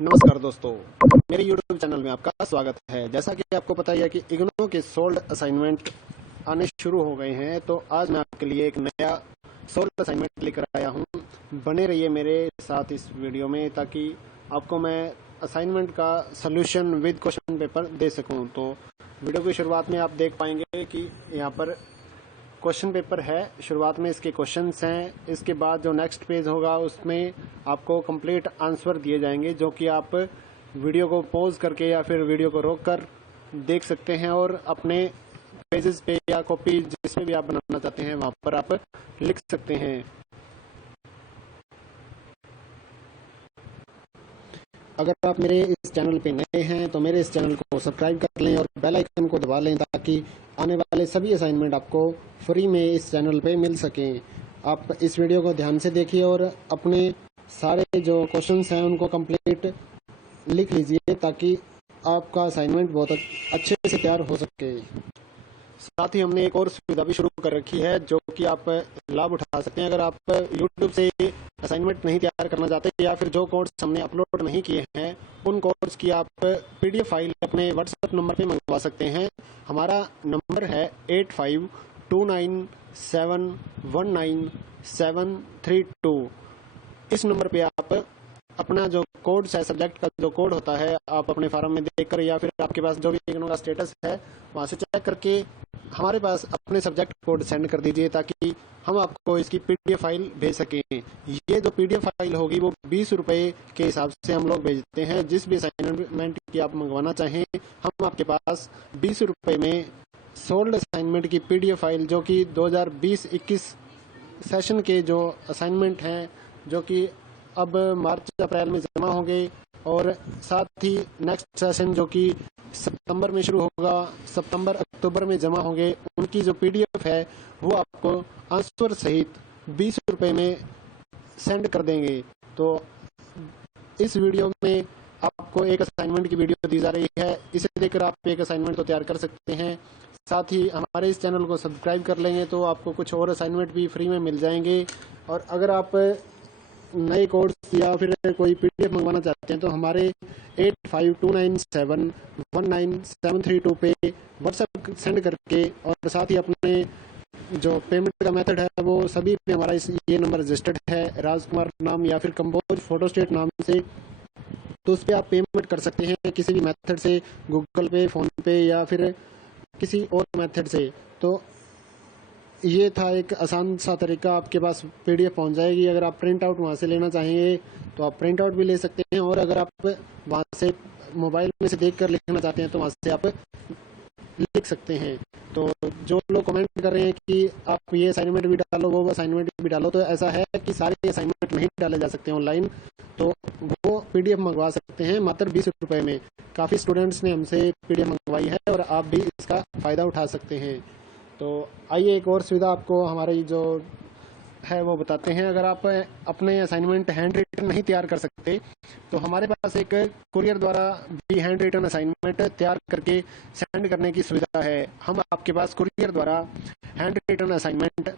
नमस्कार दोस्तों, मेरे YouTube चैनल में आपका स्वागत है। जैसा कि आपको पता ही है कि इग्नू के सोल्ड असाइनमेंट आने शुरू हो गए हैं, तो आज मैं आपके लिए एक नया सोल्ड असाइनमेंट लेकर आया हूं। बने रहिए मेरे साथ इस वीडियो में ताकि आपको मैं असाइनमेंट का सॉल्यूशन विद क्वेश्चन पेपर दे सकूं। तो वीडियो की शुरुआत में आप देख पाएंगे कि यहाँ पर क्वेश्चन पेपर है। शुरुआत में इसके क्वेश्चंस हैं, इसके बाद जो नेक्स्ट पेज होगा उसमें आपको कंप्लीट आंसर दिए जाएंगे, जो कि आप वीडियो को पॉज करके या फिर वीडियो को रोक कर देख सकते हैं और अपने पेजेस पे या कॉपी जिस पे भी आप बनाना चाहते हैं वहां पर आप लिख सकते हैं। अगर आप मेरे इस चैनल पे नए हैं तो मेरे इस चैनल को सब्सक्राइब कर लें और बेल आइकन को दबा लें ताकि आने वाले सभी असाइनमेंट आपको फ्री में इस चैनल पे मिल सकें। आप इस वीडियो को ध्यान से देखिए और अपने सारे जो क्वेश्चंस हैं उनको कंप्लीट लिख लीजिए ताकि आपका असाइनमेंट बहुत अच्छे से तैयार हो सके। साथ ही हमने एक और सुविधा भी शुरू कर रखी है जो कि आप लाभ उठा सकते हैं। अगर आप YouTube से असाइनमेंट नहीं तैयार करना चाहते या फिर जो कोड्स हमने अपलोड नहीं किए हैं उन कोड्स की आप PDF फाइल अपने WhatsApp नंबर पे मंगवा सकते हैं। हमारा नंबर है 8529719732। इस नंबर पे आप अपना जो कोड है, सब्जेक्ट का जो कोड होता है, आप अपने फार्म में देखकर या फिर आपके पास जो भी इग्नू का स्टेटस है वहां से चेक करके हमारे पास अपने सब्जेक्ट कोड सेंड कर दीजिए ताकि हम आपको इसकी PDF फाइल भेज सकें। ये जो PDF फाइल होगी वो 20 रुपए के हिसाब से हम लोग भेजते हैं। जिस भी असाइनमेंट की आप मंगवाना चाहें हम आपके पास 20 रुपए में सोल्ड असाइनमेंट की PDF फाइल, जो कि 2020-21 सेशन के जो असाइनमेंट हैं जो कि अब मार्च अप्रैल में जमा होंगे और साथ ही नेक्स्ट सेशन जो कि सितंबर में शुरू होगा, सितंबर अक्टूबर में जमा होंगे, उनकी जो PDF है वो आपको आंसर सहित 20 रुपए में सेंड कर देंगे। तो इस वीडियो में आपको एक असाइनमेंट की वीडियो दी जा रही है, इसे देखकर आप एक असाइनमेंट तो तैयार कर सकते हैं। साथ ही हमारे इस चैनल को सब्सक्राइब कर लेंगे तो आपको कुछ और असाइनमेंट भी फ्री में मिल जाएंगे। और अगर आप नए कोर्स या फिर कोई PDF मंगवाना चाहते हैं तो हमारे 8529719732 पे WhatsApp सेंड करके और साथ ही अपने जो पेमेंट का मेथड है वो सभी पे हमारा ये नंबर रजिस्टर्ड है, राजकुमार नाम या फिर कंपोज फोटोस्टेट नाम से, तो उस पर आप पेमेंट कर सकते हैं किसी भी मेथड से, गूगल पे, फोन पे या फिर किसी और मेथड से। तो ये था एक आसान सा तरीका, आपके पास PDF पहुंच जाएगी। अगर आप प्रिंट आउट वहाँ से लेना चाहेंगे तो आप प्रिंट आउट भी ले सकते हैं और अगर आप वहाँ से मोबाइल में से देख कर लिखना चाहते हैं तो वहाँ से आप लिख सकते हैं। तो जो लोग कमेंट कर रहे हैं कि आप ये असाइनमेंट भी डालो वो असाइनमेंट भी डालो, तो ऐसा है कि सारे असाइनमेंट नहीं डाले जा सकते ऑनलाइन, तो वो PDF मंगवा सकते हैं मात्र 20 रुपए में। काफ़ी स्टूडेंट्स ने हमसे PDF मंगवाई है और आप भी इसका फ़ायदा उठा सकते हैं। तो आइए एक और सुविधा आपको हमारी जो है वो बताते हैं। अगर आप अपने असाइनमेंट हैंड रिटन नहीं तैयार कर सकते तो हमारे पास एक कुरियर द्वारा भी हैंड रिटन असाइनमेंट तैयार करके सेंड करने की सुविधा है। हम आपके पास कुरियर द्वारा हैंड रिटन असाइनमेंट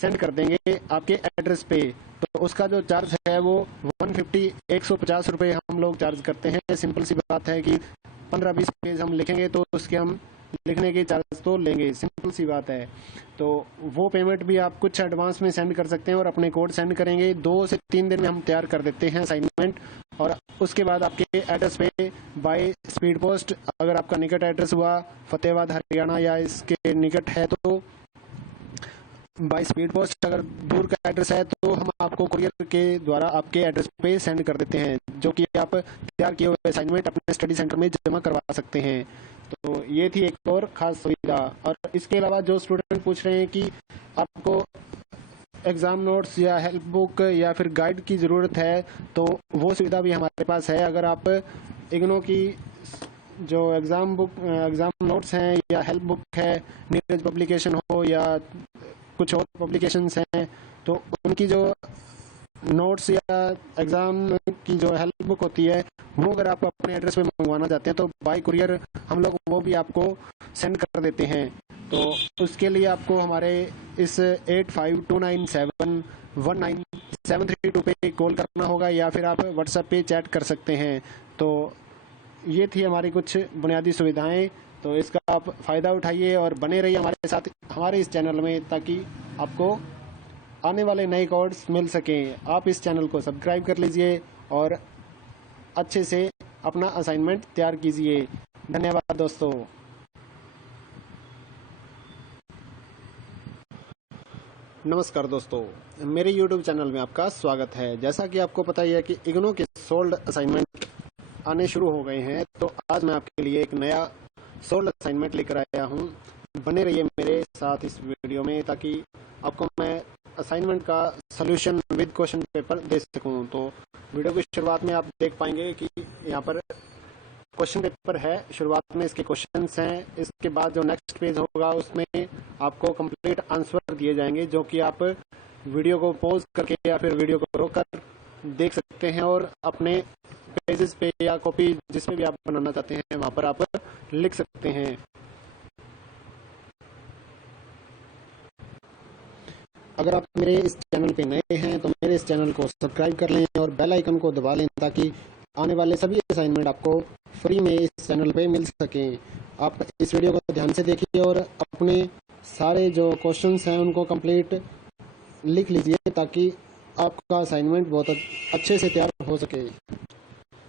सेंड कर देंगे आपके एड्रेस पे। तो उसका जो चार्ज है वो 150 रुपये हम लोग चार्ज करते हैं। सिंपल सी बात है कि 15-20 पेज हम लिखेंगे तो उसके हम लिखने के चार्ज तो लेंगे, सिंपल सी बात है। तो वो पेमेंट भी आप कुछ एडवांस में सेंड कर सकते हैं और अपने कोड सेंड करेंगे। 2 से 3 दिन में हम तैयार कर देते हैं असाइनमेंट और उसके बाद आपके एड्रेस पे बाय स्पीड पोस्ट, अगर आपका निकट एड्रेस हुआ फतेहाबाद हरियाणा या इसके निकट है तो बाय स्पीड पोस्ट, अगर दूर का एड्रेस है तो हम आपको कुरियर के द्वारा आपके एड्रेस पे सेंड कर देते हैं, जो कि आप तैयार किए हुए असाइनमेंट अपने स्टडी सेंटर में जमा करवा सकते हैं। तो ये थी एक और खास सुविधा। और इसके अलावा जो स्टूडेंट पूछ रहे हैं कि आपको एग्ज़ाम नोट्स या हेल्प बुक या फिर गाइड की ज़रूरत है तो वो सुविधा भी हमारे पास है। अगर आप इग्नू की जो एग्ज़ाम नोट्स हैं या हेल्प बुक है, नीरज पब्लिकेशन हो या कुछ और पब्लिकेशंस हैं, तो उनकी जो नोट्स या एग्ज़ाम की जो हेल्प बुक होती है वो अगर आप अपने एड्रेस पे मंगवाना चाहते हैं तो बाय कुरियर हम लोग वो भी आपको सेंड कर देते हैं। तो उसके लिए आपको हमारे इस 85297197 732 पे कॉल करना होगा या फिर आप व्हाट्सएप पे चैट कर सकते हैं। तो ये थी हमारी कुछ बुनियादी सुविधाएं। तो इसका आप फ़ायदा उठाइए और बने रहिए हमारे साथ हमारे इस चैनल में, ताकि आपको आने वाले नए कोड्स मिल सकें। आप इस चैनल को सब्सक्राइब कर लीजिए और अच्छे से अपना असाइनमेंट तैयार कीजिए। धन्यवाद दोस्तों। नमस्कार दोस्तों, मेरे YouTube चैनल में आपका स्वागत है। जैसा कि आपको पता ही है कि इग्नो के सोल्ड असाइनमेंट आने शुरू हो गए हैं, तो आज मैं आपके लिए एक नया सोल्ड असाइनमेंट लेकर आया हूं। बने रहिए मेरे साथ इस वीडियो में, ताकि आपको मैं असाइनमेंट का सॉल्यूशन विद क्वेश्चन पेपर दे सकूं। तो वीडियो की शुरुआत में आप देख पाएंगे कि यहाँ पर क्वेश्चन पेपर है। शुरुआत में इसके क्वेश्चंस हैं, इसके बाद जो नेक्स्ट पेज होगा उसमें आपको कंप्लीट आंसर दिए जाएंगे, जो कि आप वीडियो को पॉज करके या फिर वीडियो को रोककर देख सकते हैं और अपने पेजेस पे या कॉपी जिस पे भी आप बनाना चाहते हैं वहां पर आप लिख सकते हैं। अगर आप मेरे इस चैनल पे नए हैं तो मेरे इस चैनल को सब्सक्राइब कर लें और बेल आइकन को दबा लें, ताकि आने वाले सभी असाइनमेंट आपको फ्री में इस चैनल पे मिल सकें। आप इस वीडियो को ध्यान से देखिए और अपने सारे जो क्वेश्चंस हैं उनको कंप्लीट लिख लीजिए, ताकि आपका असाइनमेंट बहुत अच्छे से तैयार हो सके।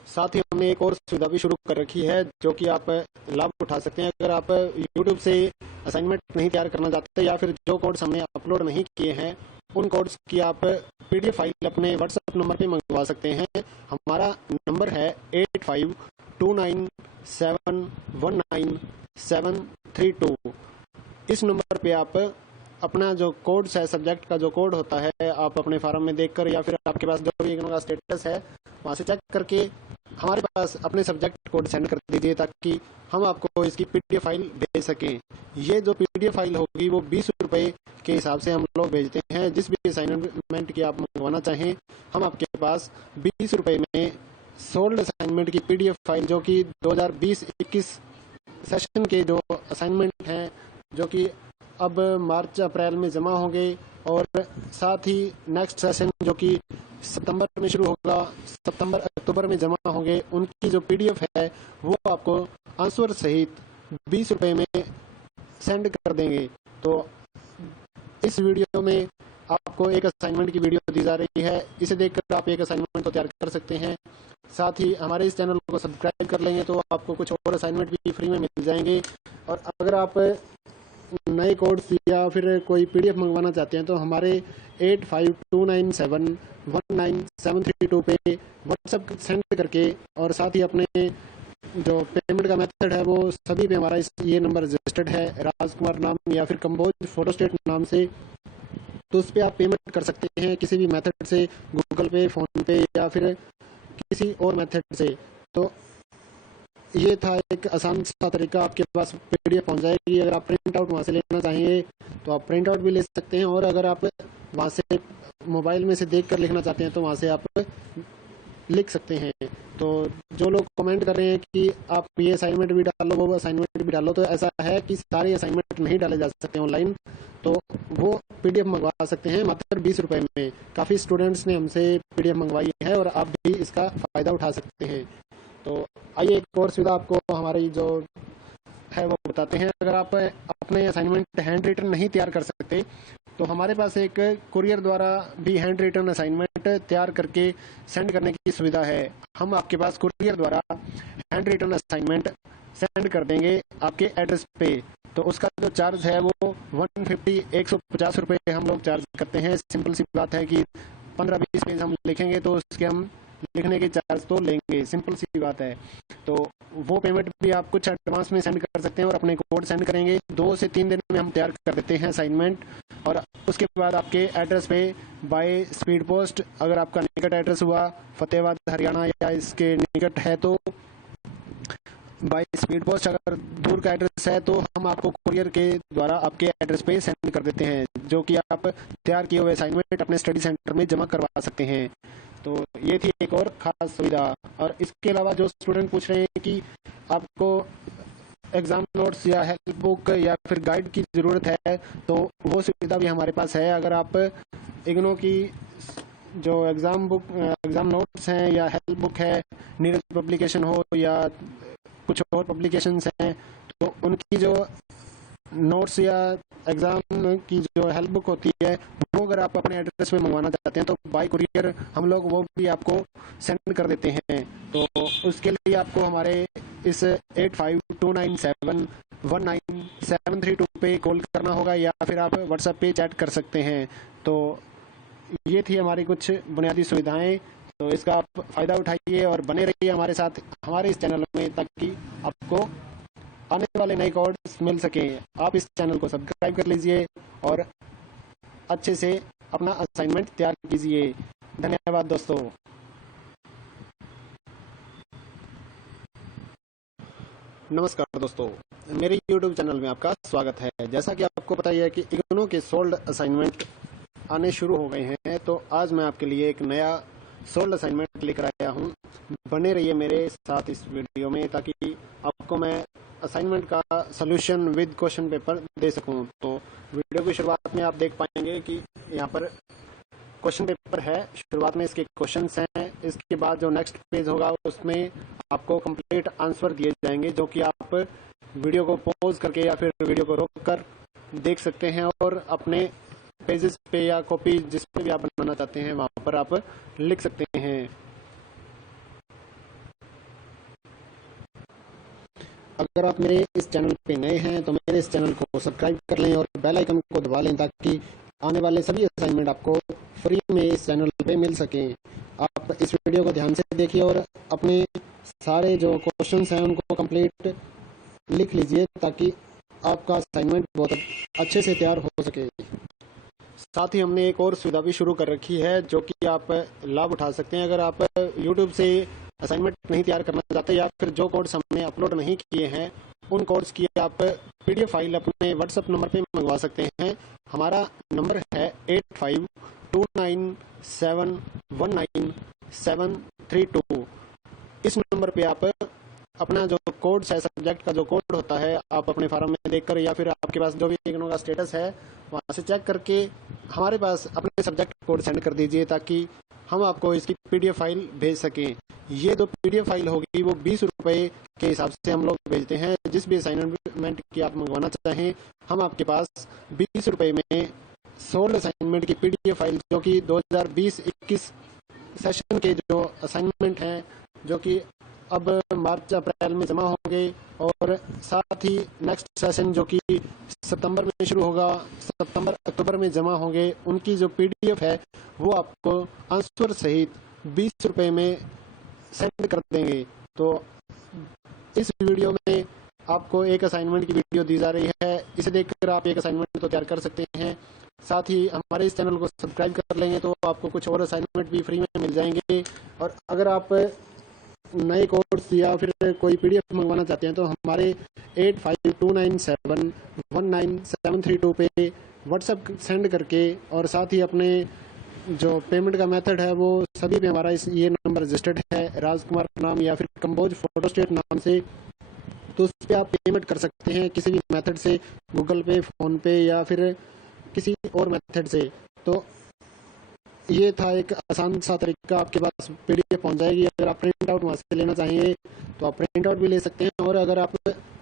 साथ ही हमने एक और सुविधा भी शुरू कर रखी है, जो कि आप लाभ उठा सकते हैं। अगर आप YouTube से असाइनमेंट नहीं तैयार करना चाहते या फिर जो कोड्स हमने अपलोड नहीं किए हैं उन कोड्स की आप PDF फाइल अपने WhatsApp नंबर पे मंगवा सकते हैं। हमारा नंबर है 8529719732। इस नंबर पे आप अपना जो कोड्स है, सब्जेक्ट का जो कोड होता है, आप अपने फार्म में देखकर या फिर आपके पास जो भी इग्नो का स्टेटस है वहाँ से चेक करके हमारे पास अपने सब्जेक्ट कोड सेंड कर दीजिए, ताकि हम आपको इसकी PDF फाइल भेज सकें। ये जो PDF फाइल होगी वो 20 रुपये के हिसाब से हम लोग भेजते हैं। जिस भी असाइनमेंट की आप मंगवाना चाहें, हम आपके पास 20 रुपये में सोल्ड असाइनमेंट की PDF फाइल, जो कि 2020-21 सेशन के जो असाइनमेंट हैं, जो कि अब मार्च अप्रैल में जमा होंगे, और साथ ही नेक्स्ट सेशन जो कि सितंबर में शुरू होगा, सितंबर अक्टूबर में जमा होंगे, उनकी जो PDF है वो आपको आंसर सहित 20 रुपये में सेंड कर देंगे। तो इस वीडियो में आपको एक असाइनमेंट की वीडियो दी जा रही है, इसे देखकर आप एक असाइनमेंट तो तैयार कर सकते हैं। साथ ही हमारे इस चैनल को सब्सक्राइब कर लेंगे तो आपको कुछ और असाइनमेंट भी फ्री में मिल जाएंगे। और अगर आप नए कोड्स या फिर कोई PDF मंगवाना चाहते हैं तो हमारे 8529719732 पे व्हाट्सएप सेंड करके और साथ ही अपने जो पेमेंट का मेथड है वो सभी पे हमारा ये नंबर रजिस्टर्ड है, राजकुमार नाम या फिर कंबोज फोटोस्टेट नाम से। तो उस पर आप पेमेंट कर सकते हैं किसी भी मेथड से, गूगल पे, फोन पे या फिर किसी और मेथड से। तो ये था एक आसान सा तरीका, आपके पास PDF पहुंच जाएगी। अगर आप प्रिंट आउट वहाँ से लेना चाहेंगे तो आप प्रिंट आउट भी ले सकते हैं, और अगर आप वहाँ से मोबाइल में से देख कर लिखना चाहते हैं तो वहाँ से आप लिख सकते हैं। तो जो लोग कमेंट कर रहे हैं कि आप ये असाइनमेंट भी डालो, वो असाइनमेंट भी डालो, तो ऐसा है कि सारे असाइनमेंट नहीं डाले जा सकते ऑनलाइन, तो वो PDF मंगवा सकते हैं मात्र 20 रुपये में। काफ़ी स्टूडेंट्स ने हमसे PDF मंगवाई है और आप भी इसका फ़ायदा उठा सकते हैं। तो आइए एक और सुविधा आपको हमारी जो है वो बताते हैं। अगर आप अपने असाइनमेंट हैंड रिटन नहीं तैयार कर सकते तो हमारे पास एक कुरियर द्वारा भी हैंड रिटन असाइनमेंट तैयार करके सेंड करने की सुविधा है। हम आपके पास कुरियर द्वारा हैंड रिटन असाइनमेंट सेंड कर देंगे आपके एड्रेस पे। तो उसका जो चार्ज है वो 150 रुपये हम लोग चार्ज करते हैं। सिंपल सी बात है कि 15-20 पेज हम लिखेंगे तो उसके हम लिखने के चार्ज तो लेंगे, सिंपल सी बात है। तो वो पेमेंट भी आप कुछ एडवांस में सेंड कर सकते हैं और अपने कोड सेंड करेंगे। 2 से 3 दिन में हम तैयार कर देते हैं असाइनमेंट, और उसके बाद आपके एड्रेस पे बाय स्पीड पोस्ट, अगर आपका निकट एड्रेस हुआ फतेहाबाद हरियाणा या इसके निकट है तो बाय स्पीड पोस्ट, अगर दूर का एड्रेस है तो हम आपको कुरियर के द्वारा आपके एड्रेस पे सेंड कर देते हैं, जो कि आप तैयार किए हुए असाइनमेंट अपने स्टडी सेंटर में जमा करवा सकते हैं। तो ये थी एक और खास सुविधा। और इसके अलावा जो स्टूडेंट पूछ रहे हैं कि आपको एग्जाम नोट्स या हेल्प बुक या फिर गाइड की ज़रूरत है, तो वो सुविधा भी हमारे पास है। अगर आप इग्नो की जो एग्ज़ाम नोट्स हैं या हेल्प बुक है, नीरज पब्लिकेशन हो या कुछ और पब्लिकेशंस हैं, तो उनकी जो नोट्स या एग्ज़ाम की जो हेल्प बुक होती है, वो अगर आप अपने एड्रेस पे मंगवाना चाहते हैं तो बाय कुरियर हम लोग वो भी आपको सेंड कर देते हैं। तो उसके लिए आपको हमारे इस 8529719732 पे कॉल करना होगा या फिर आप व्हाट्सएप पे चैट कर सकते हैं। तो ये थी हमारी कुछ बुनियादी सुविधाएं। तो इसका आप फ़ायदा उठाइए और बने रहिए हमारे साथ हमारे इस चैनल में, ताकि आपको आने वाले नए कोर्स मिल सके। आप इस चैनल को सब्सक्राइब कर लीजिए और अच्छे से अपना असाइनमेंट तैयार कीजिए। धन्यवाद दोस्तों। नमस्कार दोस्तों, मेरे YouTube चैनल में आपका स्वागत है। जैसा कि आपको पता ही है कि इग्नू के सोल्ड असाइनमेंट आने शुरू हो गए हैं, तो आज मैं आपके लिए एक नया सोल्ड असाइनमेंट लेकर आया हूं। बने रहिए मेरे साथ इस वीडियो में, ताकि आपको मैं असाइनमेंट का सॉल्यूशन विद क्वेश्चन पेपर दे सकूं। तो वीडियो की शुरुआत में आप देख पाएंगे कि यहाँ पर क्वेश्चन पेपर है। शुरुआत में इसके क्वेश्चंस हैं, इसके बाद जो नेक्स्ट पेज होगा उसमें आपको कंप्लीट आंसर दिए जाएंगे, जो कि आप वीडियो को पॉज करके या फिर वीडियो को रोक कर देख सकते हैं और अपने पेजेस पे या कॉपी जिस पे भी आप बनाना चाहते हैं वहां पर आप लिख सकते हैं। अगर आप मेरे इस चैनल पे नए हैं तो मेरे इस चैनल को सब्सक्राइब कर लें और बेल आइकन को दबा लें, ताकि आने वाले सभी असाइनमेंट आपको फ्री में इस चैनल पे मिल सकें। आप इस वीडियो को ध्यान से देखिए और अपने सारे जो क्वेश्चंस हैं उनको कंप्लीट लिख लीजिए, ताकि आपका असाइनमेंट बहुत अच्छे से तैयार हो सके। साथ ही हमने एक और सुविधा भी शुरू कर रखी है, जो कि आप लाभ उठा सकते हैं। अगर आप YouTube से असाइनमेंट नहीं तैयार करना चाहते या फिर जो कोड्स हमने अपलोड नहीं किए हैं उन कोड्स की आप PDF फाइल अपने WhatsApp नंबर पे मंगवा सकते हैं। हमारा नंबर है 8529719732। इस नंबर पे आप अपना जो कोड्स है, सब्जेक्ट का जो कोड होता है, आप अपने फार्म में देखकर या फिर आपके पास जो भी इग्नू का स्टेटस है वहाँ से चेक करके हमारे पास अपने सब्जेक्ट कोड सेंड कर दीजिए, ताकि हम आपको इसकी PDF फाइल भेज सकें। ये जो PDF फाइल होगी वो 20 रुपये के हिसाब से हम लोग भेजते हैं। जिस भी असाइनमेंट की आप मंगवाना चाहें, हम आपके पास 20 रुपये में सोल्ड असाइनमेंट की PDF फाइल, जो कि 2020-21 सेशन के जो असाइनमेंट हैं, जो कि अब मार्च अप्रैल में जमा होंगे, और साथ ही नेक्स्ट सेशन जो कि सितंबर में शुरू होगा, सितंबर अक्टूबर में जमा होंगे, उनकी जो PDF है वो आपको आंसर सहित 20 रुपये में सेंड कर देंगे। तो इस वीडियो में आपको एक असाइनमेंट की वीडियो दी जा रही है, इसे देखकर आप एक असाइनमेंट तो तैयार कर सकते हैं। साथ ही हमारे इस चैनल को सब्सक्राइब कर लेंगे तो आपको कुछ और असाइनमेंट भी फ्री में मिल जाएंगे। और अगर आप नए कोर्स या फिर कोई PDF मंगवाना चाहते हैं तो हमारे 8529719732 पे व्हाट्सएप सेंड करके और साथ ही अपने जो पेमेंट का मेथड है वो सभी पे हमारा ये नंबर रजिस्टर्ड है, राजकुमार नाम या फिर कंबोज फोटोस्टेट नाम से। तो उस पर आप पेमेंट कर सकते हैं किसी भी मेथड से, गूगल पे, फ़ोन पे या फिर किसी और मेथड से। तो ये था एक आसान सा तरीका, आपके पास PDF पहुंच जाएगी। अगर आप प्रिंट आउट वहाँ से लेना चाहेंगे तो आप प्रिंट आउट भी ले सकते हैं, और अगर आप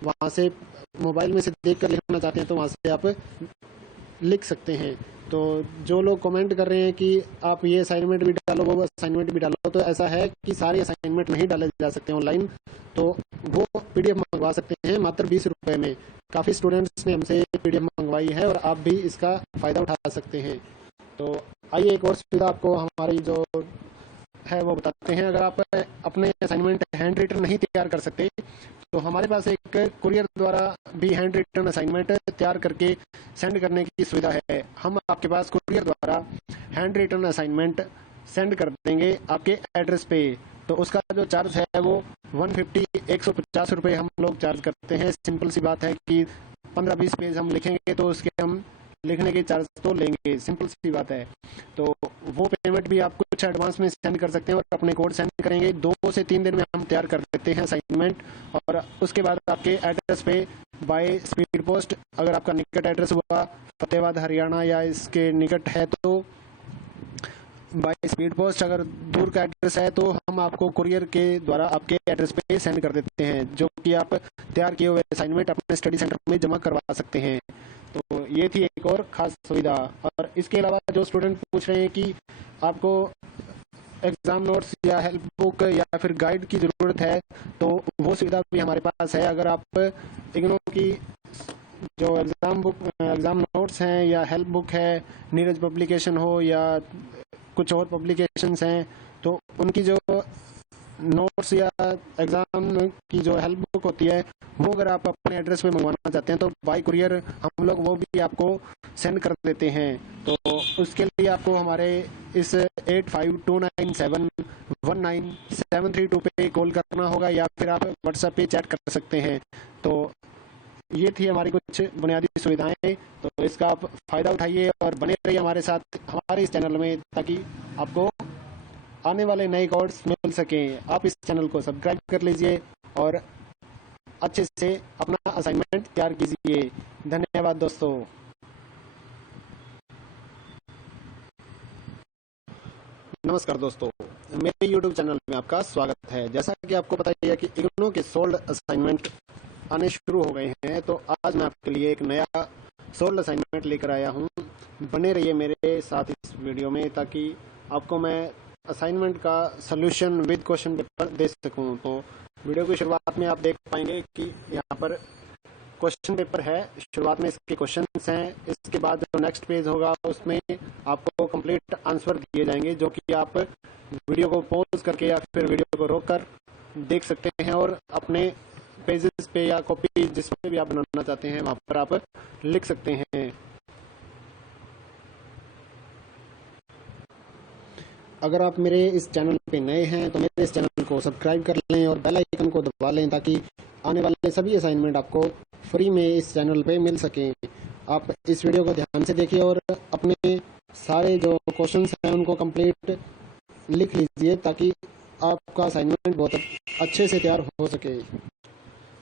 वहाँ से मोबाइल में से देख कर लिखना चाहते हैं तो वहाँ से आप लिख सकते हैं। तो जो लोग कमेंट कर रहे हैं कि आप ये असाइनमेंट भी डालो, वो असाइनमेंट भी डालो, तो ऐसा है कि सारे असाइनमेंट नहीं डाले जा सकते ऑनलाइन, तो वो PDF मंगवा सकते हैं मात्र 20 रुपये में। काफ़ी स्टूडेंट्स ने हमसे PDF मंगवाई है और आप भी इसका फ़ायदा उठा सकते हैं। तो आइए एक और सुविधा आपको हमारी जो है वो बताते हैं। अगर आप अपने असाइनमेंट हैंड रिटन नहीं तैयार कर सकते तो हमारे पास एक कुरियर द्वारा भी हैंड रिटन असाइनमेंट तैयार करके सेंड करने की सुविधा है। हम आपके पास कुरियर द्वारा हैंड रिटन असाइनमेंट सेंड कर देंगे आपके एड्रेस पे। तो उसका जो चार्ज है वो 150 रुपये हम लोग चार्ज करते हैं। सिंपल सी बात है कि 15-20 पेज हम लिखेंगे तो उसके हम लिखने के चार्ज तो लेंगे, सिंपल सी बात है। तो वो पेमेंट भी आप कुछ एडवांस में सेंड कर सकते हैं और अपने कोड सेंड करेंगे। 2 से 3 दिन में हम तैयार कर देते हैं असाइनमेंट, और उसके बाद आपके एड्रेस पे बाय स्पीड पोस्ट, अगर आपका निकट एड्रेस हुआ फतेहाबाद हरियाणा या इसके निकट है, तो बाय स्पीड पोस्ट। अगर दूर का एड्रेस है तो हम आपको कुरियर के द्वारा आपके एड्रेस पे सेंड कर देते हैं, जो कि आप तैयार किए हुए असाइनमेंट अपने स्टडी सेंटर में जमा करवा सकते हैं। तो ये थी एक और ख़ास सुविधा। और इसके अलावा जो स्टूडेंट पूछ रहे हैं कि आपको एग्ज़ाम नोट्स या हेल्प बुक या फिर गाइड की ज़रूरत है, तो वो सुविधा भी हमारे पास है। अगर आप इग्नू की जो एग्ज़ाम नोट्स हैं या हेल्प बुक है, नीरज पब्लिकेशन हो या कुछ और पब्लिकेशंस हैं, तो उनकी जो नोट्स या एग्ज़ाम की जो हेल्प बुक होती है, वो अगर आप अपने एड्रेस पे मंगवाना चाहते हैं तो बाय कुरियर हम लोग वो भी आपको सेंड कर देते हैं। तो उसके लिए आपको हमारे इस 8529719732 पे कॉल करना होगा या फिर आप व्हाट्सएप पे चैट कर सकते हैं। तो ये थी हमारी कुछ बुनियादी सुविधाएं। तो इसका आप फ़ायदा उठाइए और बने रहिए हमारे साथ हमारे इस चैनल में, ताकि आपको आने वाले नए कोर्स मिल सकें। आप इस चैनल को सब्सक्राइब कर लीजिए और अच्छे से अपना असाइनमेंट तैयार कीजिए। धन्यवाद दोस्तों। नमस्कार दोस्तों, मेरे YouTube चैनल में आपका स्वागत है। जैसा कि आपको पता ही है कि इग्नू के सोल्ड असाइनमेंट आने शुरू हो गए हैं, तो आज मैं आपके लिए एक नया सोल्ड असाइनमेंट लेकर आया हूं। बने रहिए मेरे साथ इस वीडियो में, ताकि आपको मैं असाइनमेंट का सॉल्यूशन विद क्वेश्चन पेपर दे सकूं। तो वीडियो की शुरुआत में आप देख पाएंगे कि यहाँ पर क्वेश्चन पेपर है। शुरुआत में इसके क्वेश्चंस हैं, इसके बाद जो नेक्स्ट पेज होगा उसमें आपको कंप्लीट आंसर दिए जाएंगे, जो कि आप वीडियो को पॉज करके या फिर वीडियो को रोक कर देख सकते हैं और अपने पेजेस पे या कॉपी जिस पे भी आप बनाना चाहते हैं वहाँ पर आप लिख सकते हैं। अगर आप मेरे इस चैनल पे नए हैं तो मेरे इस चैनल को सब्सक्राइब कर लें और बेल आइकन को दबा लें, ताकि आने वाले सभी असाइनमेंट आपको फ्री में इस चैनल पे मिल सकें। आप इस वीडियो को ध्यान से देखिए और अपने सारे जो क्वेश्चंस हैं उनको कंप्लीट लिख लीजिए, ताकि आपका असाइनमेंट बहुत अच्छे से तैयार हो सके।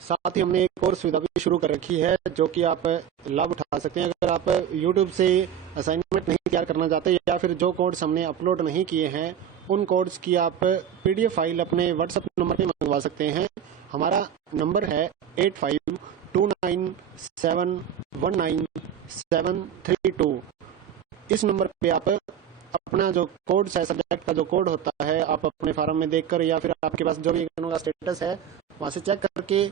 साथ ही हमने एक और सुविधा भी शुरू कर रखी है, जो कि आप लाभ उठा सकते हैं। अगर आप YouTube से असाइनमेंट नहीं तैयार करना चाहते या फिर जो कोड्स हमने अपलोड नहीं किए हैं, उन कोड्स की आप PDF फाइल अपने WhatsApp नंबर पे मंगवा सकते हैं। हमारा नंबर है 8529719732। इस नंबर पे आप अपना जो कोड्स है, सब्जेक्ट का जो कोड होता है, आप अपने फार्म में देखकर या फिर आपके पास जो भी इग्नू का स्टेटस है वहाँ से चेक करके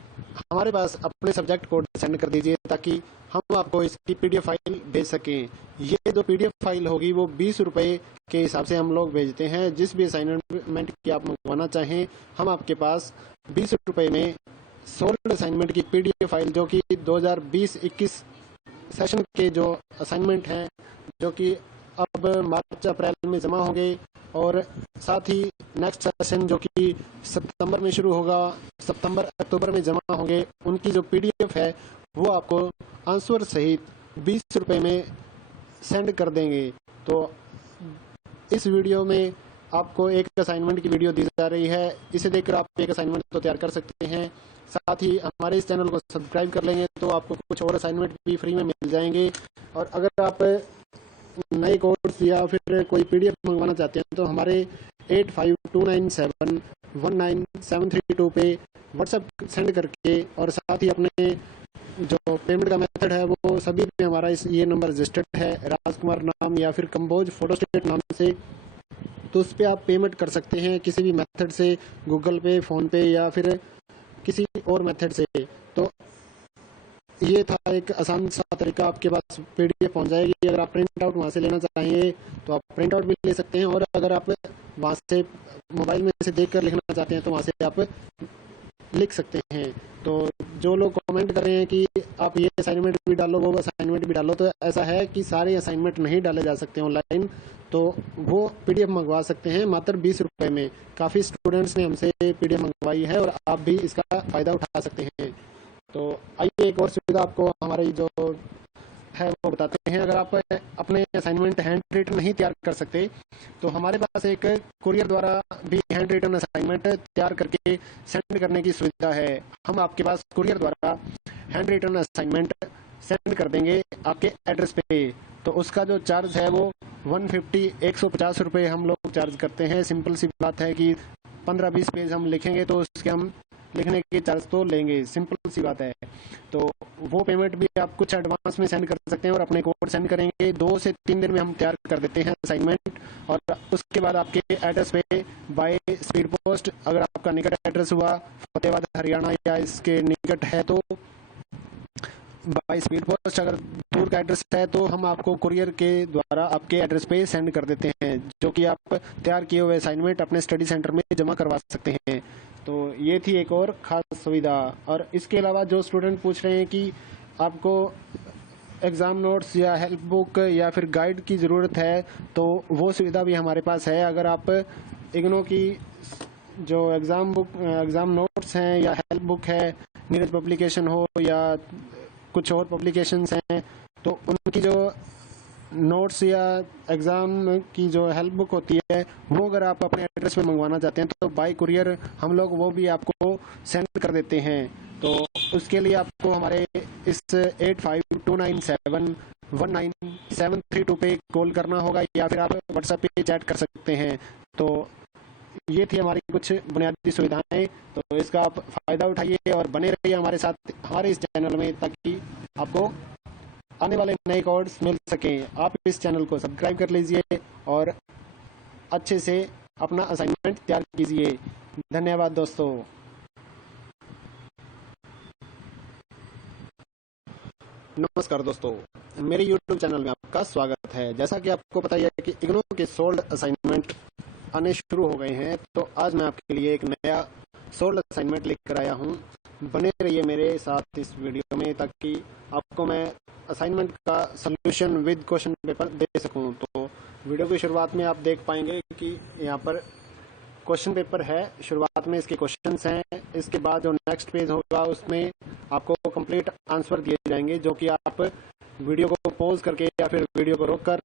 हमारे पास अपने सब्जेक्ट कोड सेंड कर दीजिए, ताकि हम आपको इसकी PDF फाइल भेज सकें। ये जो PDF फाइल होगी वो 20 रुपये के हिसाब से हम लोग भेजते हैं। जिस भी असाइनमेंट की आप मंगवाना चाहें, हम आपके पास 20 रुपये में सोल्ड असाइनमेंट की PDF फाइल, जो कि 2020-21 सेशन के जो असाइनमेंट हैं, जो कि अब मार्च अप्रैल में जमा होंगे, और साथ ही नेक्स्ट सेशन जो कि सितंबर में शुरू होगा, सितंबर अक्टूबर में जमा होंगे, उनकी जो PDF है वो आपको आंसर सहित 20 रुपये में सेंड कर देंगे। तो इस वीडियो में आपको एक असाइनमेंट की वीडियो दी जा रही है, इसे देखकर आप एक असाइनमेंट तो तैयार कर सकते हैं। साथ ही हमारे इस चैनल को सब्सक्राइब कर लेंगे तो आपको कुछ और असाइनमेंट भी फ्री में मिल जाएंगे। और अगर आप नए कोर्स या फिर कोई PDF मंगवाना चाहते हैं तो हमारे 8529719732 पे व्हाट्सएप सेंड करके और साथ ही अपने जो पेमेंट का मेथड है वो सभी पे हमारा ये नंबर रजिस्टर्ड है, राजकुमार नाम या फिर कंबोज फोटोस्टेट नाम से। तो उस पर आप पेमेंट कर सकते हैं किसी भी मेथड से, गूगल पे, फ़ोन पे या फिर किसी और मेथड से। तो ये था एक आसान सा तरीका, आपके पास PDF पहुंच जाएगी। अगर आप प्रिंट आउट वहाँ से लेना चाहेंगे तो आप प्रिंट आउट भी ले सकते हैं, और अगर आप वहाँ से मोबाइल में से देखकर लिखना चाहते हैं तो वहाँ से आप लिख सकते हैं। तो जो लोग कमेंट कर रहे हैं कि आप ये असाइनमेंट भी डालो, वो असाइनमेंट भी डालो, तो ऐसा है कि सारे असाइनमेंट नहीं डाले जा सकते ऑनलाइन, तो वो PDF मंगवा सकते हैं मात्र 20 रुपये में। काफ़ी स्टूडेंट्स ने हमसे PDF मंगवाई है और आप भी इसका फ़ायदा उठा सकते हैं। तो आइए एक और सुविधा आपको हमारी जो है वो बताते हैं। अगर आप अपने असाइनमेंट हैंड रिटन नहीं तैयार कर सकते तो हमारे पास एक कुरियर द्वारा भी हैंड रिटन असाइनमेंट तैयार करके सेंड करने की सुविधा है। हम आपके पास कुरियर द्वारा हैंड रिटन असाइनमेंट सेंड कर देंगे आपके एड्रेस पे। तो उसका जो चार्ज है वो 150 150 रुपये हम लोग चार्ज करते हैं। सिंपल सी बात है कि 15-20 पेज हम लिखेंगे तो उसके हम लिखने के चार्ज तो लेंगे, सिंपल सी बात है। तो वो पेमेंट भी आप कुछ एडवांस में सेंड कर सकते हैं और अपने कोड सेंड करेंगे। 2 से 3 दिन में हम तैयार कर देते हैं असाइनमेंट, और उसके बाद आपके एड्रेस पे बाय स्पीड पोस्ट, अगर आपका निकट एड्रेस हुआ फतेहाबाद हरियाणा या इसके निकट है तो बाय स्पीड पोस्ट, अगर दूर का एड्रेस है तो हम आपको कुरियर के द्वारा आपके एड्रेस पे सेंड कर देते हैं, जो कि आप तैयार किए हुए असाइनमेंट अपने स्टडी सेंटर में जमा करवा सकते हैं। तो ये थी एक और ख़ास सुविधा। और इसके अलावा जो स्टूडेंट पूछ रहे हैं कि आपको एग्ज़ाम नोट्स या हेल्प बुक या फिर गाइड की ज़रूरत है, तो वो सुविधा भी हमारे पास है। अगर आप इग्नो की जो एग्ज़ाम नोट्स हैं या हेल्प बुक है, नीरज पब्लिकेशन हो या कुछ और पब्लिकेशंस हैं, तो उनकी जो नोट्स या एग्ज़ाम की जो हेल्प बुक होती है वो अगर आप अपने एड्रेस पे मंगवाना चाहते हैं तो बाय कुरियर हम लोग वो भी आपको सेंड कर देते हैं। तो उसके लिए आपको हमारे इस 8529719732 पे कॉल करना होगा या फिर आप व्हाट्सएप पे चैट कर सकते हैं। तो ये थी हमारी कुछ बुनियादी सुविधाएं। तो इसका आप फ़ायदा उठाइए और बने रहिए हमारे साथ हमारे इस चैनल में, ताकि आपको आने वाले नए कोड्स मिल सकें। आप इस चैनल को सब्सक्राइब कर लीजिए और अच्छे से अपना असाइनमेंट तैयार कीजिए। धन्यवाद दोस्तों। नमस्कार दोस्तों, मेरे YouTube चैनल में आपका स्वागत है। जैसा कि आपको पता ही है कि इग्नो के सोल्ड असाइनमेंट आने शुरू हो गए हैं, तो आज मैं आपके लिए एक नया सोल्ड असाइनमेंट लेकर आया हूं। बने रहिए मेरे साथ इस वीडियो में, ताकि आपको मैं असाइनमेंट का सॉल्यूशन विद क्वेश्चन पेपर दे सकूं। तो वीडियो की शुरुआत में आप देख पाएंगे कि यहाँ पर क्वेश्चन पेपर है। शुरुआत में इसके क्वेश्चंस हैं, इसके बाद जो नेक्स्ट पेज होगा उसमें आपको कंप्लीट आंसर दिए जाएंगे, जो कि आप वीडियो को पॉज करके या फिर वीडियो को रोककर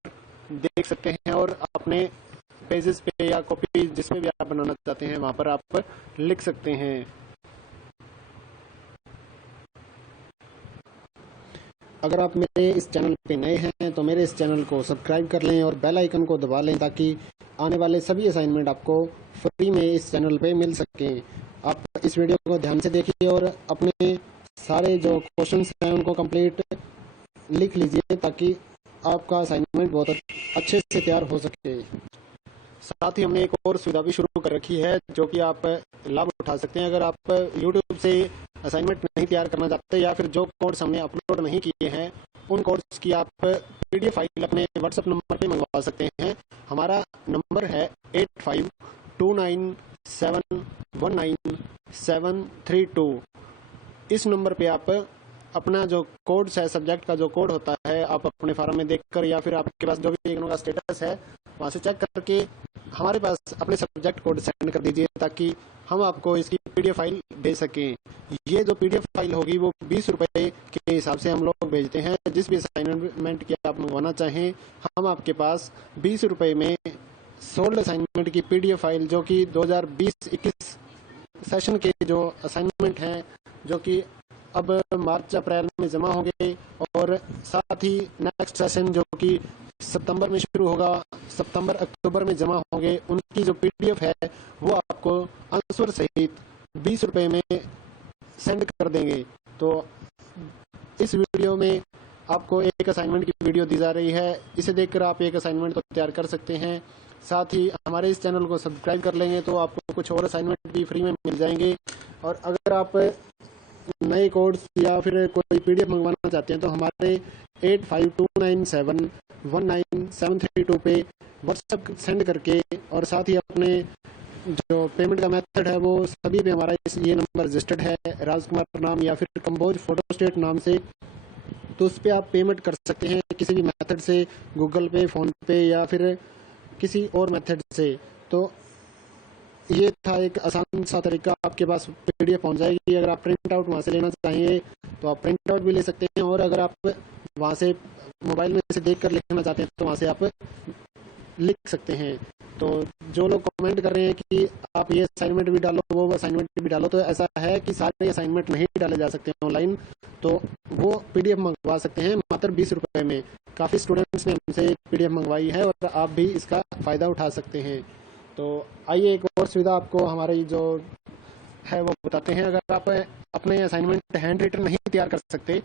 देख सकते हैं और अपने पेजेस पे या कॉपी जिसमें भी आप बनाना चाहते हैं वहाँ पर आप लिख सकते हैं। अगर आप मेरे इस चैनल पे नए हैं तो मेरे इस चैनल को सब्सक्राइब कर लें और बेल आइकन को दबा लें, ताकि आने वाले सभी असाइनमेंट आपको फ्री में इस चैनल पे मिल सकें। आप इस वीडियो को ध्यान से देखिए और अपने सारे जो क्वेश्चंस हैं उनको कंप्लीट लिख लीजिए, ताकि आपका असाइनमेंट बहुत अच्छे से तैयार हो सके। साथ ही हमने एक और सुविधा भी शुरू कर रखी है, जो कि आप लाभ उठा सकते हैं। अगर आप YouTube से असाइनमेंट नहीं तैयार करना चाहते या फिर जो कोड्स हमने अपलोड नहीं किए हैं उन कोड्स की आप PDF फाइल अपने WhatsApp नंबर पे मंगवा सकते हैं। हमारा नंबर है 8529719732। इस नंबर पे आप अपना जो कोड्स है, सब्जेक्ट का जो कोड होता है, आप अपने फार्म में देखकर या फिर आपके पास जो भी इग्नो का स्टेटस है वहाँ से चेक करके हमारे पास अपने सब्जेक्ट कोड सेंड कर दीजिए, ताकि हम आपको इसकी PDF फाइल दे सकें। ये जो PDF फाइल होगी वो 20 रुपये के हिसाब से हम लोग भेजते हैं। जिस भी असाइनमेंट की आप मंगवाना चाहें, हम आपके पास 20 रुपये में सोल्ड असाइनमेंट की PDF फाइल, जो कि 2020-21 सेशन के जो असाइनमेंट हैं, जो कि अब मार्च अप्रैल में जमा होंगे, और साथ ही नेक्स्ट सेशन जो कि सितंबर में शुरू होगा, सितंबर अक्टूबर में जमा होंगे, उनकी जो PDF है वो आपको आंसर सहित 20 रुपये में सेंड कर देंगे। तो इस वीडियो में आपको एक असाइनमेंट की वीडियो दी जा रही है, इसे देखकर आप एक असाइनमेंट तो तैयार कर सकते हैं। साथ ही हमारे इस चैनल को सब्सक्राइब कर लेंगे तो आपको कुछ और असाइनमेंट भी फ्री में मिल जाएंगे। और अगर आप नए कोड्स या फिर कोई PDF मंगवाना चाहते हैं तो हमारे 8529719732 पे व्हाट्सएप सेंड करके, और साथ ही अपने जो पेमेंट का मेथड है वो सभी पे हमारा ये नंबर रजिस्टर्ड है, राजकुमार नाम या फिर कंबोज फोटोस्टेट नाम से। तो उस पर आप पेमेंट कर सकते हैं किसी भी मेथड से, गूगल पे, फ़ोन पे या फिर किसी और मेथड से। तो ये था एक आसान सा तरीका, आपके पास PDF पहुंच जाएगी। अगर आप प्रिंट आउट वहाँ से लेना चाहिए तो आप प्रिंट आउट भी ले सकते हैं, और अगर आप वहाँ से मोबाइल में से देख कर लिखना चाहते हैं तो वहाँ से आप लिख सकते हैं। तो जो लोग कमेंट कर रहे हैं कि आप ये असाइनमेंट भी डालो, वो असाइनमेंट भी डालो, तो ऐसा है कि सारे असाइनमेंट नहीं डाले जा सकते हैं ऑनलाइन, तो वो पीडीएफ मंगवा सकते हैं मात्र 20 रुपये में। काफ़ी स्टूडेंट्स ने हमसे पीडीएफ मंगवाई है और आप भी इसका फ़ायदा उठा सकते हैं। तो आइए एक और सुविधा आपको हमारी जो है वो बताते हैं। अगर आप अपने असाइनमेंट हैंड रिटन नहीं तैयार कर सकते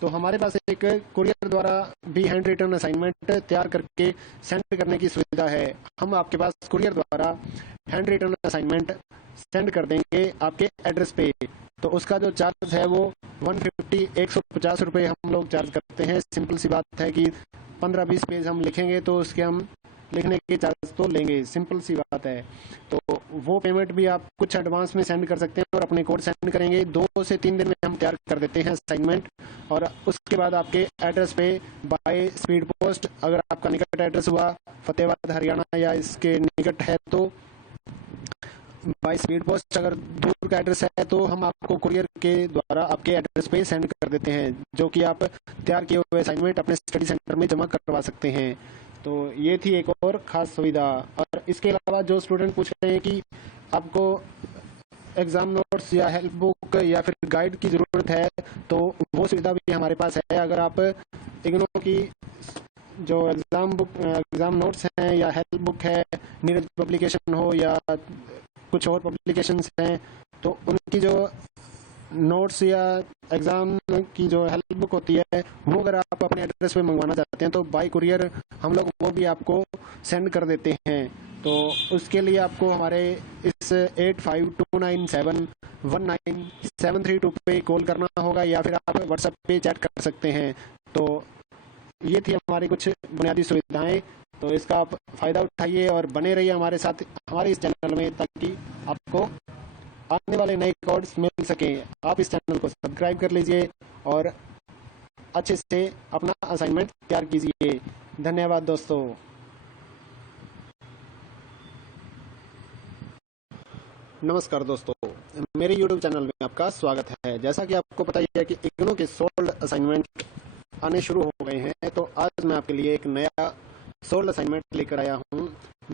तो हमारे पास एक कुरियर द्वारा भी हैंड रिटन असाइनमेंट तैयार करके सेंड करने की सुविधा है। हम आपके पास कुरियर द्वारा हैंड रिटन असाइनमेंट सेंड कर देंगे आपके एड्रेस पे। तो उसका जो चार्ज है वो 150 रुपये हम लोग चार्ज करते हैं। सिंपल सी बात है कि 15-20 पेज हम लिखेंगे तो उसके हम लिखने के चार्ज तो लेंगे, सिंपल सी बात है। तो वो पेमेंट भी आप कुछ एडवांस में सेंड कर सकते हैं और अपने कोड सेंड करेंगे। 2 से 3 दिन में हम तैयार कर देते हैं असाइनमेंट, और उसके बाद आपके एड्रेस पे बाय स्पीड पोस्ट, अगर आपका निकट एड्रेस हुआ फतेहाबाद हरियाणा या इसके निकट है तो बाय स्पीड पोस्ट, अगर दूर का एड्रेस है तो हम आपको कुरियर के द्वारा आपके एड्रेस पे सेंड कर देते हैं, जो कि आप तैयार किए हुए असाइनमेंट अपने स्टडी सेंटर में जमा करवा सकते हैं। तो ये थी एक और ख़ास सुविधा। और इसके अलावा जो स्टूडेंट पूछ रहे हैं कि आपको एग्ज़ाम नोट्स या हेल्प बुक या फिर गाइड की ज़रूरत है, तो वो सुविधा भी हमारे पास है। अगर आप इग्नू की जो एग्ज़ाम नोट्स हैं या हेल्प बुक है, नीरज पब्लिकेशन हो या कुछ और पब्लिकेशंस हैं, तो उनकी जो नोट्स या एग्ज़ाम की जो हेल्प बुक होती है वो अगर आप अपने एड्रेस पे मंगवाना चाहते हैं तो बाय कुरियर हम लोग वो भी आपको सेंड कर देते हैं। तो उसके लिए आपको हमारे इस 8529719732 पे कॉल करना होगा या फिर आप व्हाट्सएप पे चैट कर सकते हैं। तो ये थी हमारी कुछ बुनियादी सुविधाएं। तो इसका आप फ़ायदा उठाइए और बने रहिए हमारे साथ हमारे इस चैनल में, ताकि आपको आने वाले नए कोड्स मिल सके। आप इस चैनल को सब्सक्राइब कर लीजिए और अच्छे से अपना असाइनमेंट तैयार कीजिए। धन्यवाद दोस्तों। नमस्कार दोस्तों, मेरे YouTube चैनल में आपका स्वागत है। जैसा कि आपको पता ही है कि इग्नू के सोल्ड असाइनमेंट आने शुरू हो गए हैं, तो आज मैं आपके लिए एक नया सोल्ड असाइनमेंट लेकर आया हूं।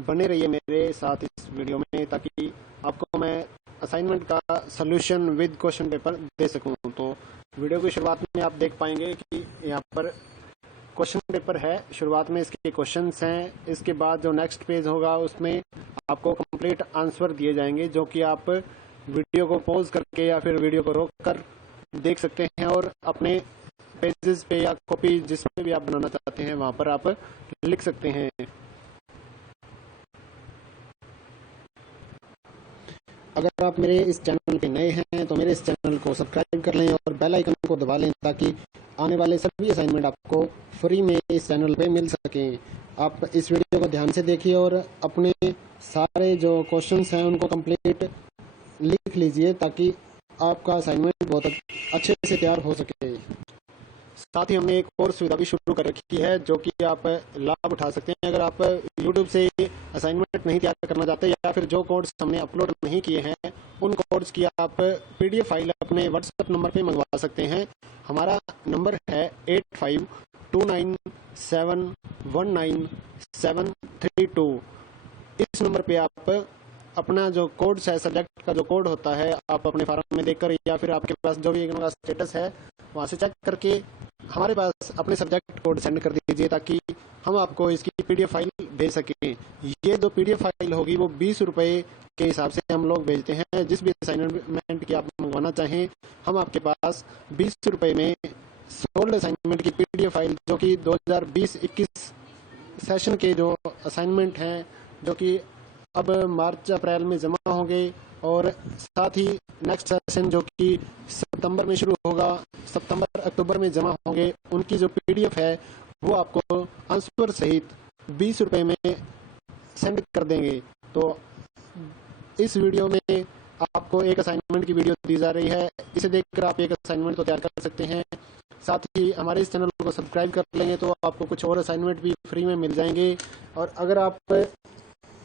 बने रहिए मेरे साथ इस वीडियो में, ताकि आपको मैं असाइनमेंट का सॉल्यूशन विद क्वेश्चन पेपर दे सकूं। तो वीडियो की शुरुआत में आप देख पाएंगे कि यहाँ पर क्वेश्चन पेपर है। शुरुआत में इसके क्वेश्चंस हैं, इसके बाद जो नेक्स्ट पेज होगा उसमें आपको कंप्लीट आंसर दिए जाएंगे, जो कि आप वीडियो को पॉज करके या फिर वीडियो को रोक कर देख सकते हैं और अपने पेजेस पे या कॉपी जिसमें भी आप बनाना चाहते हैं वहाँ पर आप लिख सकते हैं। अगर आप मेरे इस चैनल पे नए हैं तो मेरे इस चैनल को सब्सक्राइब कर लें और बेल आइकन को दबा लें, ताकि आने वाले सभी असाइनमेंट आपको फ्री में इस चैनल पे मिल सकें। आप इस वीडियो को ध्यान से देखिए और अपने सारे जो क्वेश्चंस हैं उनको कंप्लीट लिख लीजिए, ताकि आपका असाइनमेंट बहुत अच्छे से तैयार हो सके। साथ ही हमने एक और सुविधा भी शुरू कर रखी है, जो कि आप लाभ उठा सकते हैं। अगर आप YouTube से असाइनमेंट नहीं तैयार करना चाहते या फिर जो कोड्स हमने अपलोड नहीं किए हैं उन कोड्स की आप PDF फाइल अपने WhatsApp नंबर पे मंगवा सकते हैं। हमारा नंबर है 8529719732। इस नंबर पे आप अपना जो कोड्स है, सब्जेक्ट का जो कोड होता है, आप अपने फार्म में देखकर या फिर आपके पास जो भी इनका स्टेटस है वहाँ से चेक करके हमारे पास अपने सब्जेक्ट कोड सेंड कर दीजिए, ताकि हम आपको इसकी PDF फाइल भेज सकें। ये जो PDF फाइल होगी वो 20 रुपये के हिसाब से हम लोग भेजते हैं। जिस भी असाइनमेंट की आप मंगवाना चाहें, हम आपके पास 20 रुपये में सोल्ड असाइनमेंट की PDF फाइल, जो कि 2020-21 सेशन के जो असाइनमेंट हैं, जो कि अब मार्च अप्रैल में जमा होंगे, और साथ ही नेक्स्ट सेशन जो कि सितंबर में शुरू होगा, सितंबर अक्टूबर में जमा होंगे, उनकी जो PDF है वो आपको आंसर सहित 20 रुपये में सेंड कर देंगे। तो इस वीडियो में आपको एक असाइनमेंट की वीडियो दी जा रही है, इसे देखकर आप एक असाइनमेंट तो तैयार कर सकते हैं। साथ ही हमारे इस चैनल को सब्सक्राइब कर लेंगे तो आपको कुछ और असाइनमेंट भी फ्री में मिल जाएंगे। और अगर आप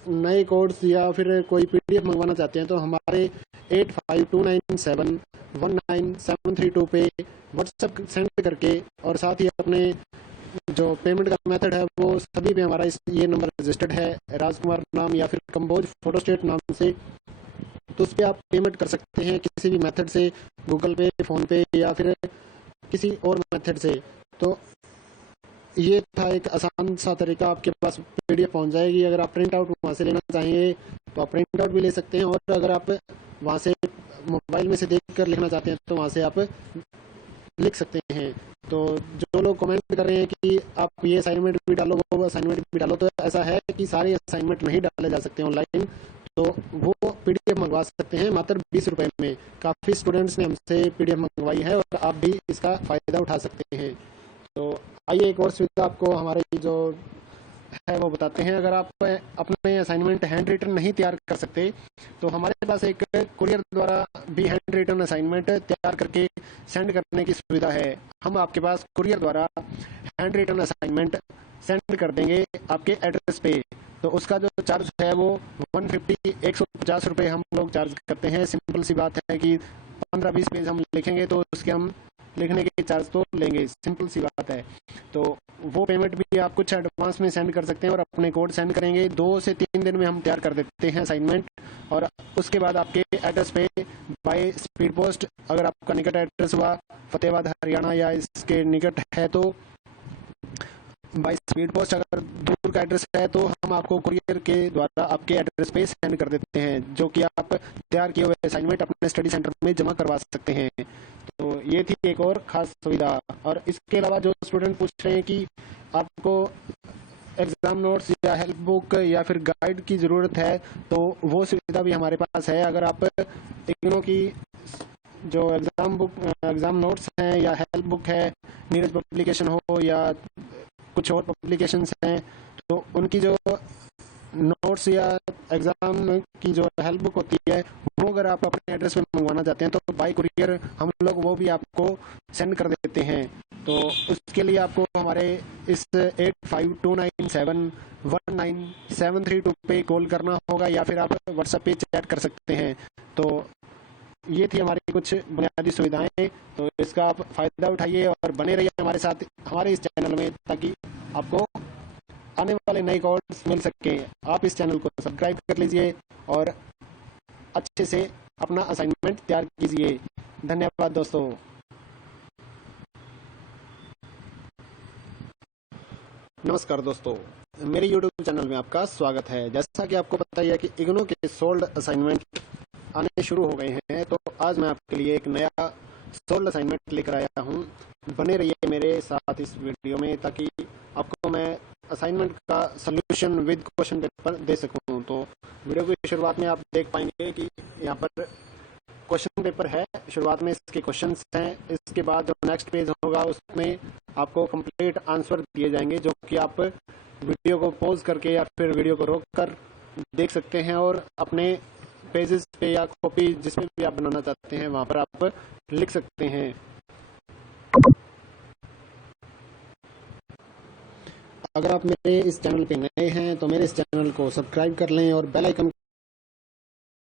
नए कोड्स या फिर कोई PDF मंगवाना चाहते हैं तो हमारे 8529719732 पे व्हाट्सएप सेंड करके और साथ ही अपने जो पेमेंट का मेथड है वो सभी पे हमारा ये नंबर रजिस्टर्ड है, राजकुमार नाम या फिर कंबोज फोटोस्टेट नाम से। तो उस पर आप पेमेंट कर सकते हैं किसी भी मेथड से, गूगल पे, फ़ोन पे या फिर किसी और मेथड से। तो ये था एक आसान सा तरीका, आपके पास पीडीएफ पहुंच जाएगी। अगर आप प्रिंट आउट वहाँ से लेना चाहेंगे तो आप प्रिंट आउट भी ले सकते हैं, और अगर आप वहाँ से मोबाइल में से देख कर लिखना चाहते हैं तो वहाँ से आप लिख सकते हैं। तो जो लोग कमेंट कर रहे हैं कि आप ये असाइनमेंट भी डालो, वो असाइनमेंट भी डालो, तो ऐसा है कि सारे असाइनमेंट नहीं डाले जा सकते ऑनलाइन। तो वो पीडीएफ मंगवा सकते हैं मात्र 20 रुपए में। काफ़ी स्टूडेंट्स ने हमसे पीडीएफ मंगवाई है और आप भी इसका फ़ायदा उठा सकते हैं। तो आइए एक और सुविधा आपको हमारे जो है वो बताते हैं। अगर आप अपने असाइनमेंट हैंड रिटन नहीं तैयार कर सकते तो हमारे पास एक कुरियर द्वारा भी हैंड रिटन असाइनमेंट तैयार करके सेंड करने की सुविधा है। हम आपके पास कुरियर द्वारा हैंड रिटन असाइनमेंट सेंड कर देंगे आपके एड्रेस पे। तो उसका जो चार्ज है वो 150 हम लोग चार्ज करते हैं। सिंपल सी बात है कि 15-20 पेज हम लिखेंगे तो उसके हम लिखने के चार्ज तो लेंगे, सिंपल सी बात है। तो वो पेमेंट भी आप कुछ एडवांस में सेंड कर सकते हैं और अपने कोड सेंड करेंगे। 2 से 3 दिन में हम तैयार कर देते हैं असाइनमेंट, और उसके बाद आपके एड्रेस पे बाय स्पीड पोस्ट, अगर आपका निकट एड्रेस हुआ फतेहाबाद हरियाणा या इसके निकट है तो बाय स्पीड पोस्ट, अगर दूर का एड्रेस है तो हम आपको कुरियर के द्वारा आपके एड्रेस पे सेंड कर देते हैं, जो कि आप तैयार किए हुए असाइनमेंट अपने स्टडी सेंटर में जमा करवा सकते हैं। तो ये थी एक और खास सुविधा। और इसके अलावा जो स्टूडेंट पूछ रहे हैं कि आपको एग्जाम नोट्स या हेल्प बुक या फिर गाइड की ज़रूरत है, तो वो सुविधा भी हमारे पास है। अगर आप इग्नू की जो एग्जाम नोट्स हैं या हेल्प बुक है, नीरज पब्लिकेशन हो या कुछ और पब्लिकेशंस हैं, तो उनकी जो नोट्स या एग्जाम की जो हेल्प बुक होती है वो अगर आप अपने एड्रेस पे मंगवाना चाहते हैं तो बाय कुरियर हम लोग वो भी आपको सेंड कर देते हैं। तो उसके लिए आपको हमारे इस 8529719732 पे कॉल करना होगा या फिर आप व्हाट्सएप पे चैट कर सकते हैं। तो ये थी हमारी कुछ बुनियादी सुविधाएं। तो इसका आप फायदा उठाइए और बने रहिए हमारे साथ हमारे इस चैनल में, ताकि आपको आने वाले नए कोर्स मिल सके। आप इस चैनल को सब्सक्राइब कर लीजिए और अच्छे से अपना असाइनमेंट तैयार कीजिए। धन्यवाद दोस्तों। नमस्कार दोस्तों, मेरे YouTube चैनल में आपका स्वागत है। जैसा कि आपको पता ही है कि इग्नू के सोल्ड असाइनमेंट आने शुरू हो गए हैं, तो आज मैं आपके लिए एक नया सोल्ड असाइनमेंट लेकर आया हूं। बने रहिए मेरे साथ इस वीडियो में, ताकि आपको मैं असाइनमेंट का सॉल्यूशन विद क्वेश्चन पेपर दे सकूं। तो वीडियो की शुरुआत में आप देख पाएंगे कि यहाँ पर क्वेश्चन पेपर है। शुरुआत में इसके क्वेश्चंस हैं, इसके बाद जो नेक्स्ट पेज होगा उसमें आपको कंप्लीट आंसर दिए जाएंगे, जो कि आप वीडियो को पॉज करके या फिर वीडियो को रोक कर देख सकते हैं और अपने पेजेस पे या कॉपी जिसमें भी आप बनाना चाहते हैं वहां पर आप लिख सकते हैं। अगर आप मेरे इस चैनल पे नए हैं तो मेरे इस चैनल को सब्सक्राइब कर लें और बेल आइकन